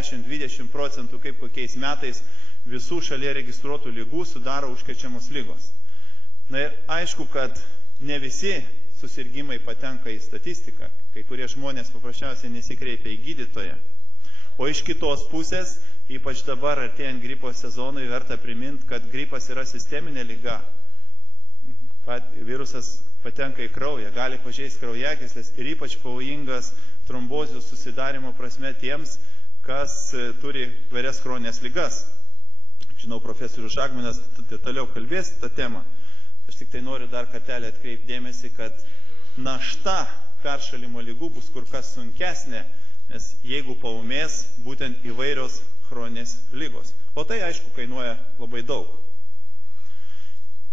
10–20% kaip kokiais metais visų šalyje registruotų lygų sudaro užkrečiamos lygos. Na ir aišku, kad ne visi susirgymai patenka į statistiką, kai kurie žmonės paprasčiausiai nesikreipia į gydytoją. O iš kitos pusės, ypač dabar artėjant gripo sezonui, verta priminti, kad gripas yra sisteminė liga. Virusas patenka į kraują, gali pažeisti kraujagyslės ir ypač pavojingas trombozijų susidarimo prasme tiems, kas turi įvairias chroninės ligas. Žinau, profesorius Žagmanas detaliau kalbės tą temą. Aš tik tai noriu dar kartelį atkreipti dėmesį, kad našta peršalimo ligų bus kur kas sunkesnė, nes jeigu paūmės būtent įvairios chroninės ligos. O tai, aišku, kainuoja labai daug.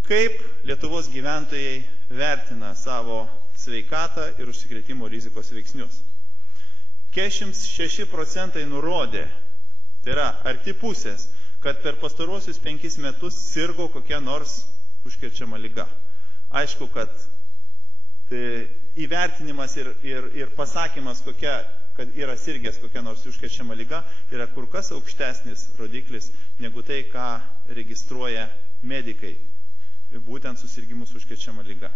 Kaip Lietuvos gyventojai vertina savo sveikatą ir užsikrėtimo rizikos veiksnius? 46% nurodė, tai yra arti pusės, kad per pastaruosius 5 metus sirgo kokia nors užkrečiama liga. Aišku, kad įvertinimas ir pasakymas, kad yra sirgęs kokia nors užkrečiama liga, yra kur kas aukštesnis rodiklis negu tai, ką registruoja medikai, būtent susirgimus užkrečiama liga.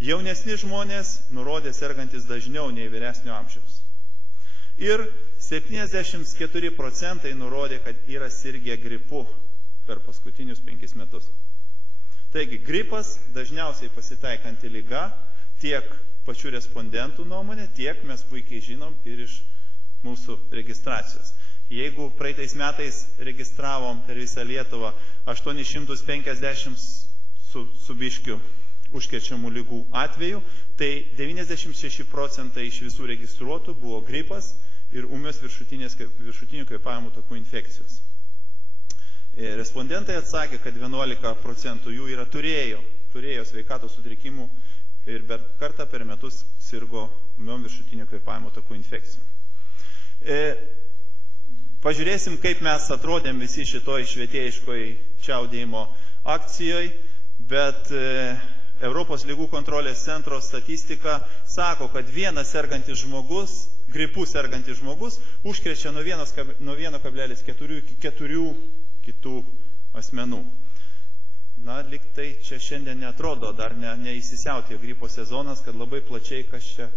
Jaunesni žmonės nurodė sergantis dažniau nei vyresnio amžiaus. Ir 74% nurodė, kad yra sirgę gripu per paskutinius 5 metus. Taigi, gripas dažniausiai pasitaikanti liga, tiek pačių respondentų nuomonė, tiek mes puikiai žinom ir iš mūsų registracijos. Jeigu praeitais metais registravom per visą Lietuvą 850 su biškiu užkrečiamų lygų atvejų, tai 96% iš visų registruotų buvo gripas ir ūmios viršutinių kvėpavimo takų infekcijos. Respondentai atsakė, kad 11% jų yra turėjo sveikatos sutrikimų ir kartą per metus sirgo ūmiom viršutinių kvėpavimo takų infekcijų. Pažiūrėsim, kaip mes atrodėm visi šitoj švietėjiškoj čiaudėjimo akcijoje, bet Europos lygų kontrolės centro statistika sako, kad vienas sergantis žmogus, gripu sergantis žmogus, užkrečia nuo 1,4 iki 4 kitų asmenų. Na, lyg tai čia šiandien neatrodo, dar neįsisiautė gripo sezonas, kad labai plačiai kas čia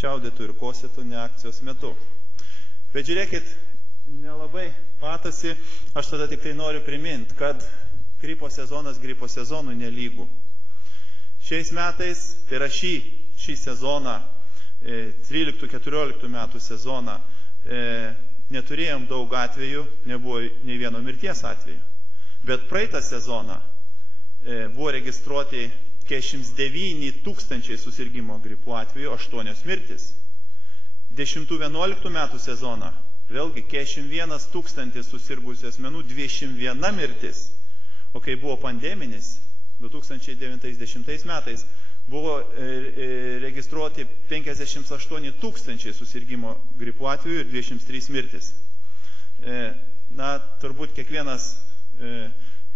čiaudėtų ir kosėtų ne akcijos metu. Bet žiūrėkit, nelabai matosi, aš tada tik tai noriu priminti, kad gripo sezonas gripo sezonui nelygų. Šiais metais, tai yra šį sezoną, 13-14 metų sezoną, neturėjom daug atvejų, nebuvo nei vieno mirties atveju. Bet praeitą sezoną buvo registruoti 49 000 susirgimo gripu atveju, 8 mirtis. 10-11 metų sezoną, vėlgi 41 000 susirgusių asmenų, 21 mirtis. O kai buvo pandeminis, 2090 metais, buvo registruoti 58 000 susirgimo gripu atveju ir 23 mirtis. Na, turbūt kiekvienas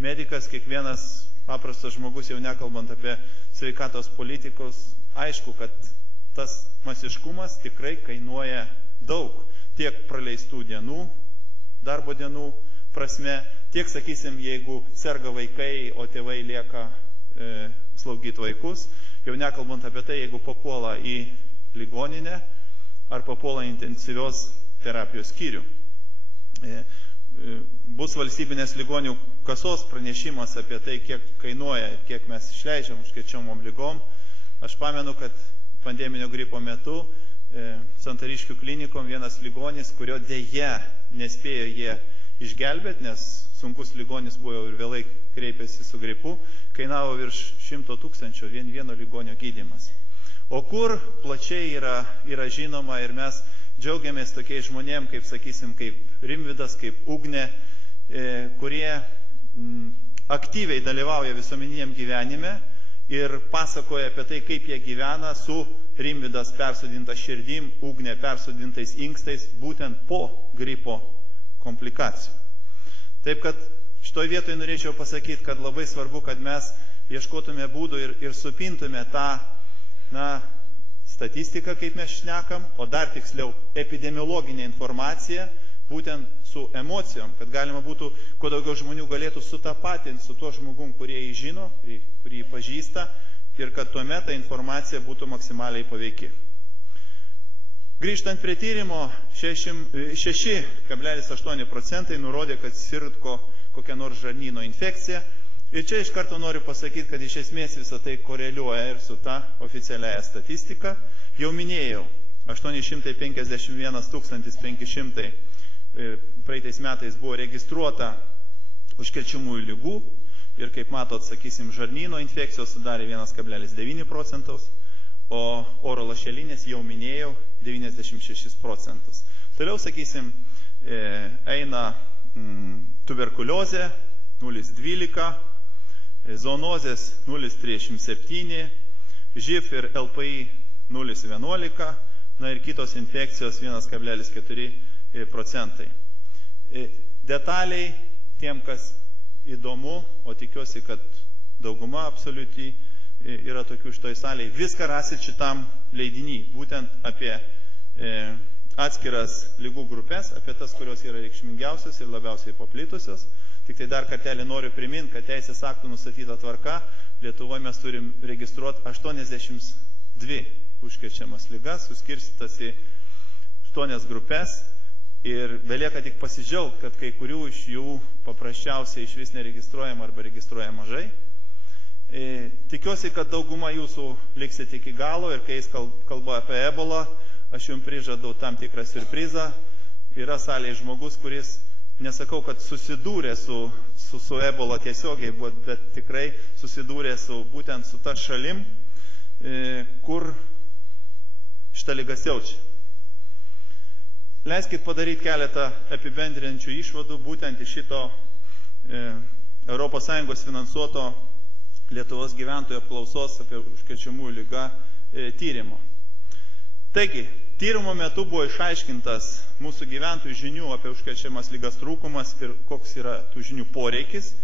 medikas, kiekvienas paprastas žmogus, jau nekalbant apie sveikatos politikos, aišku, kad tas masiškumas tikrai kainuoja daug. Tiek praleistų dienų, darbo dienų prasme, tiek, sakysim, jeigu serga vaikai, o tėvai lieka slaugyti vaikus, jau nekalbant apie tai, jeigu papuola į ligoninę ar papuola į intensyvios terapijos skyrių. Bus valstybinės ligonių kasos pranešimas apie tai, kiek kainuoja, kiek mes išleidžiam užkrečiamom ligom. Aš pamenu, kad pandeminio gripo metu Santariškių klinikom vienas ligonis, kurio dėja nespėjo jie išgelbėti, nes sunkus ligonis buvo ir vėlai kreipėsi su gripu, kainavo virš 100 000 vieno ligonio gydymas. O kur plačiai yra žinoma ir mes džiaugiamės tokiais žmonėm, kaip, sakysim, kaip Rimvydas, kaip Ugnė, kurie aktyviai dalyvauja visuomeniniam gyvenime ir pasakoja apie tai, kaip jie gyvena su Rimvydas persodinta širdim, Ugnė persodintais inkstais, būtent po gripo komplikacijų. Taip, kad šitoj vietoj norėčiau pasakyti, kad labai svarbu, kad mes ieškotume būdų ir supintume tą, statistiką, kaip mes šnekam, o dar tiksliau epidemiologinę informaciją, būtent su emocijom, kad galima būtų, kuo daugiau žmonių galėtų sutapatinti su tuo žmogum, kurie jį žino, kurį jį pažįsta, ir kad tuomet ta informacija būtų maksimaliai paveiki. Grįžtant prie tyrimo, 6,8% nurodė, kad sirgo kokią nors žarnyno infekciją. Ir čia iš karto noriu pasakyti, kad iš esmės visą tai koreliuoja ir su ta oficialiaja statistika. Jau minėjau, 851 500 praeitais metais buvo registruota užkrečiamųjų ligų ir, kaip matot, sakysim, žarnyno infekcijos sudarė 1,9%, o oro lašelinės, jau minėjau, 96%. Toliau, sakysim, eina tuberkuliozė 0,12, zoonozės 0,37, živ ir LPI 0,11, na ir kitos infekcijos 1,4%. Detaliai tiem, kas įdomu, o tikiuosi, kad dauguma absoliučiai yra tokių šitoj salėje, viską rasit šitam leidinį, būtent apie atskiras lygų grupės, apie tas, kurios yra reikšmingiausios ir labiausiai paplitusios. Tik tai dar kartelį noriu priminti, kad teisės aktų nustatyta tvarka, Lietuvoje mes turim registruoti 82 užkrečiamas ligas, suskirstytas į 8 grupės ir belieka tik pasidžiaugti, kad kai kurių iš jų paprasčiausiai iš vis neregistruojama arba registruoja mažai. Tikiuosi, kad dauguma jūsų liksit iki galo ir kai jis kalba apie ebolą, aš jums prižadau tam tikrą siurprizą. Yra salėje žmogus, kuris, nesakau, kad susidūrė su ebola tiesiogiai, bet tikrai susidūrė būtent su ta šalim, kur šitą ligą siaučia. Leiskit padaryti keletą apibendrinčių išvadų būtent iš šito ES finansuoto Lietuvos gyventojų apklausos apie užkrečiamųjų ligą tyrimo. Taigi, tyrimo metu buvo išaiškintas mūsų gyventojų žinių apie užkrečiamas ligas trūkumas ir koks yra tų žinių poreikis.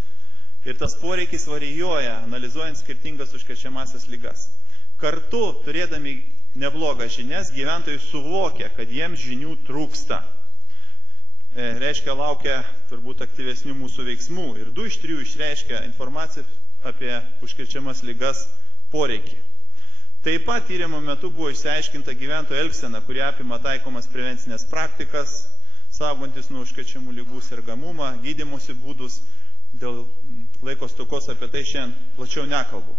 Ir tas poreikis varijuoja, analizuojant skirtingas užkrečiamasias ligas. Kartu, turėdami neblogą žinias, gyventojai suvokia, kad jiems žinių trūksta. Reiškia, laukia turbūt aktyvesnių mūsų veiksmų. Ir 2 iš 3 išreiškia informaciją apie užkrečiamas ligas poreikį. Taip pat tyrimo metu buvo išsiaiškinta gyventojų elgsena, kurie apima taikomas prevencinės praktikas, saugantis nuo užkrečiamų ligų sergamumą, gydymosi būdus. Dėl laiko stokos apie tai šiandien plačiau nekalbu.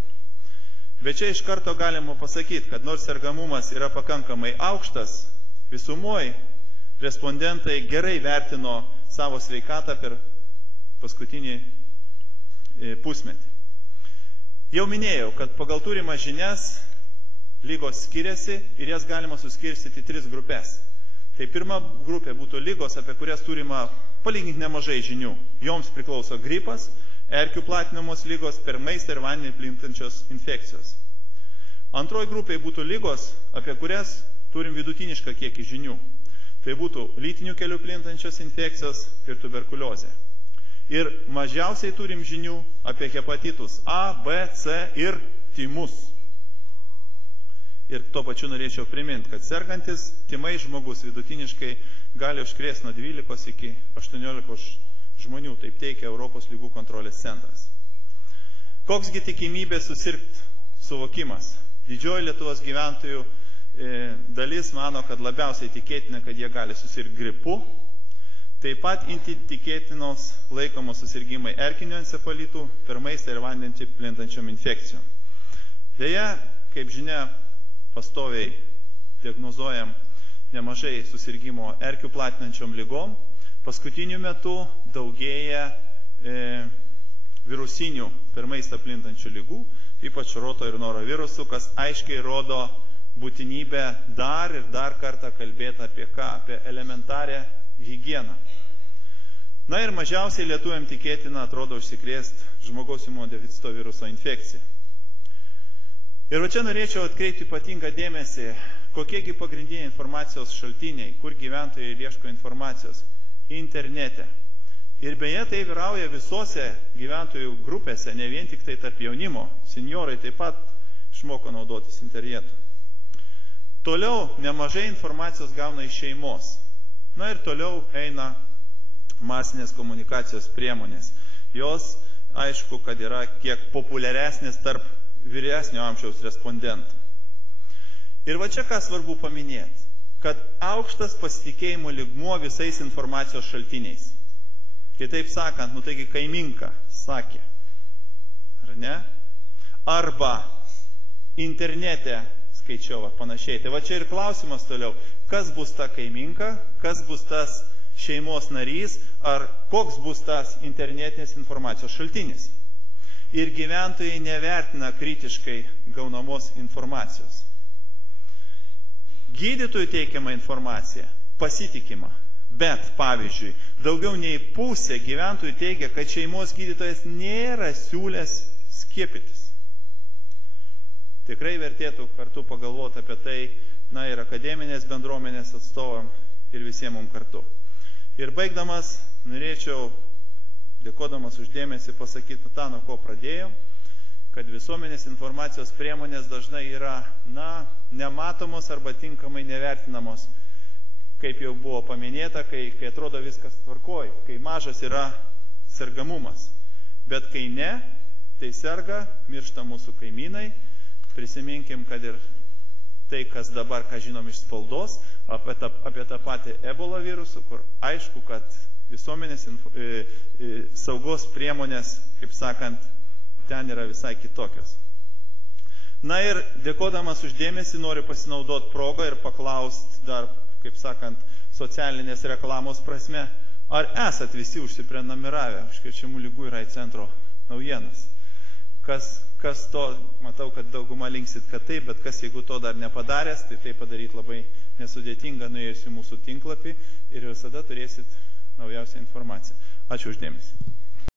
Bet čia iš karto galima pasakyti, kad nors sergamumas yra pakankamai aukštas, visumoje respondentai gerai vertino savo sveikatą per paskutinį pusmetį. Jau minėjau, kad pagal turimą žinias lygos skiriasi ir jas galima suskirstyti į 3 grupės. Tai pirma grupė būtų lygos, apie kurias turima palyginti nemažai žinių. Joms priklauso gripas, erkių platinamos lygos, per maistą ir vandenį plintančios infekcijos. Antroji grupė būtų lygos, apie kurias turim vidutinišką kiekį žinių. Tai būtų lytinių kelių plintančios infekcijos ir tuberkuliozė. Ir mažiausiai turim žinių apie hepatitus A, B, C ir tymus. Ir tuo pačiu norėčiau priminti, kad sergantis tymai žmogus vidutiniškai gali užkrėsti nuo 12 iki 18 žmonių, taip teikia Europos lygų kontrolės centras. Koksgi tikimybė susirgti suvokimas? Didžioji Lietuvos gyventojų dalis mano, kad labiausiai tikėtina, kad jie gali susirgti gripu. Taip pat tikėtinos laikomos susirgymai erkinio encefalitų, per maistą ir vandenį plintančiom infekcijom. Deja, kaip žinia, pastoviai diagnozuojam nemažai susirgymo erkių platinančiom lygom. Paskutiniu metu daugėja virusinių per maistą plintančių lygų, ypač roto ir norovirusų, kas aiškiai rodo būtinybę dar ir dar kartą kalbėti apie ką? Apie elementarę higieną. Na ir mažiausiai lietuviam tikėtina atrodo užsikrėsti žmogaus imunodeficito viruso infekciją. Ir va čia norėčiau atkreipti ypatingą dėmesį, kokiegi pagrindiniai informacijos šaltiniai, kur gyventojai ieško informacijos internete. Ir beje, tai vyrauja visose gyventojų grupėse, ne vien tik tai tarp jaunimo. Senjorai taip pat išmoko naudotis internetu. Toliau nemažai informacijos gauna iš šeimos. Na ir toliau eina masinės komunikacijos priemonės. Jos, aišku, kad yra kiek populiaresnės tarp vyresnio amžiaus respondentų. Ir va čia ką svarbu paminėti, kad aukštas pasitikėjimo lygmuo visais informacijos šaltiniais. Kitaip sakant, taigi kaiminka sakė, ar ne? Arba internete skaičiau ar panašiai. Tai va čia ir klausimas toliau, kas bus ta kaiminka, kas bus tas šeimos narys, ar koks bus tas internetinės informacijos šaltinis. Ir gyventojai nevertina kritiškai gaunamos informacijos. Gydytojų teikiama informacija pasitikima, bet, pavyzdžiui, daugiau nei pusė gyventojų teigia, kad šeimos gydytojas nėra siūlęs skiepytis. Tikrai vertėtų kartu pagalvoti apie tai, ir akademinės bendruomenės atstovam ir visiems mums kartu. Ir baigdamas, norėčiau, dėkodamas už dėmesį, pasakyti tą, nuo ko pradėjau, kad visuomenės informacijos priemonės dažnai yra, nematomos arba tinkamai nevertinamos, kaip jau buvo paminėta, kai atrodo viskas tvarkoj, kai mažas yra sergamumas. Bet kai ne, tai serga, miršta mūsų kaimynai. Prisiminkim, kad ir tai, kas dabar, ką žinom iš spaudos, apie tą patį ebola virusą, kur aišku, kad visuomenės saugos priemonės, kaip sakant, ten yra visai kitokios. Na ir dėkodamas už dėmesį noriu pasinaudoti progą ir paklausti dar, kaip sakant, socialinės reklamos prasme, ar esat visi užsiprenumeravę užkrečiamų ligų ir AIDS centro naujienas? Kas to, matau, kad dauguma linksit, kad taip, bet kas jeigu to dar nepadaręs, tai padaryti labai nesudėtinga, nuėjus į mūsų tinklapį ir visada turėsit naujausią informaciją. Ačiū už dėmesį.